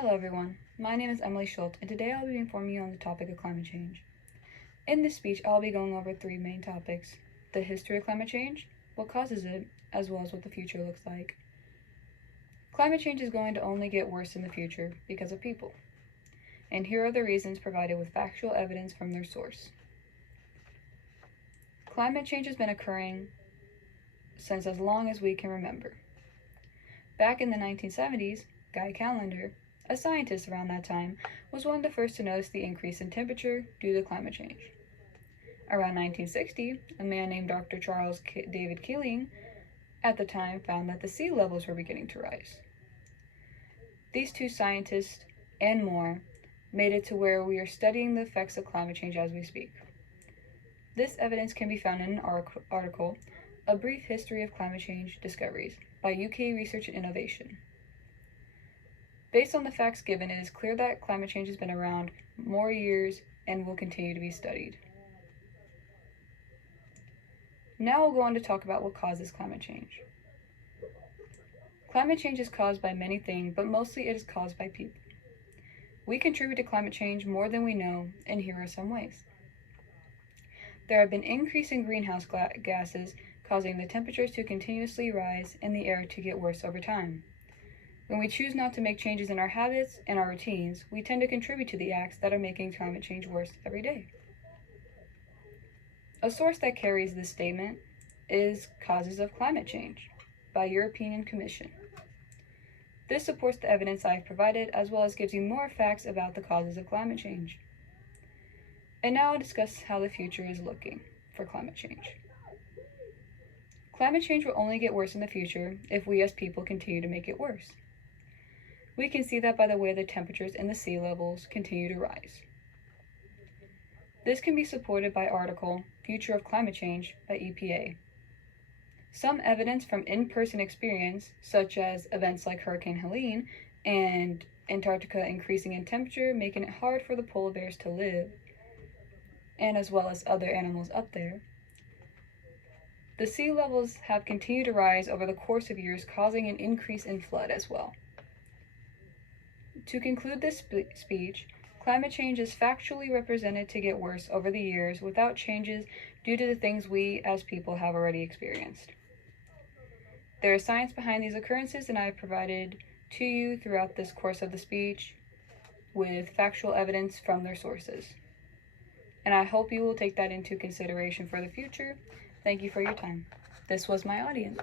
Hello everyone, my name is Emily Schultz, and today I'll be informing you on the topic of climate change. In this speech, I'll be going over three main topics: the history of climate change, what causes it, as well as what the future looks like. Climate change is going to only get worse in the future because of people. And here are the reasons provided with factual evidence from their source. Climate change has been occurring since as long as we can remember. Back in the 1970s, Guy Callender, a scientist around that time, was one of the first to notice the increase in temperature due to climate change. Around 1960, a man named Dr. Charles David Keeling at the time found that the sea levels were beginning to rise. These two scientists and more made it to where we are studying the effects of climate change as we speak. This evidence can be found in an article, A Brief History of Climate Change Discoveries, by UK Research and Innovation. Based on the facts given, it is clear that climate change has been around more years and will continue to be studied. Now we'll go on to talk about what causes climate change. Climate change is caused by many things, but mostly it is caused by people. We contribute to climate change more than we know, and here are some ways. There have been increasing greenhouse gases causing the temperatures to continuously rise and the air to get worse over time. When we choose not to make changes in our habits and our routines, we tend to contribute to the acts that are making climate change worse every day. A source that carries this statement is Causes of Climate Change by European Commission. This supports the evidence I've provided, as well as gives you more facts about the causes of climate change. And now I'll discuss how the future is looking for climate change. Climate change will only get worse in the future if we as people continue to make it worse. We can see that by the way the temperatures and the sea levels continue to rise. This can be supported by article Future of Climate Change by EPA. Some evidence from in-person experience, such as events like Hurricane Helene and Antarctica increasing in temperature, making it hard for the polar bears to live, and as well as other animals up there. The sea levels have continued to rise over the course of years, causing an increase in flood as well. To conclude this speech, climate change is factually represented to get worse over the years without changes due to the things we as people have already experienced. There is science behind these occurrences, and I have provided to you throughout this course of the speech with factual evidence from their sources. And I hope you will take that into consideration for the future. Thank you for your time. This was my audience.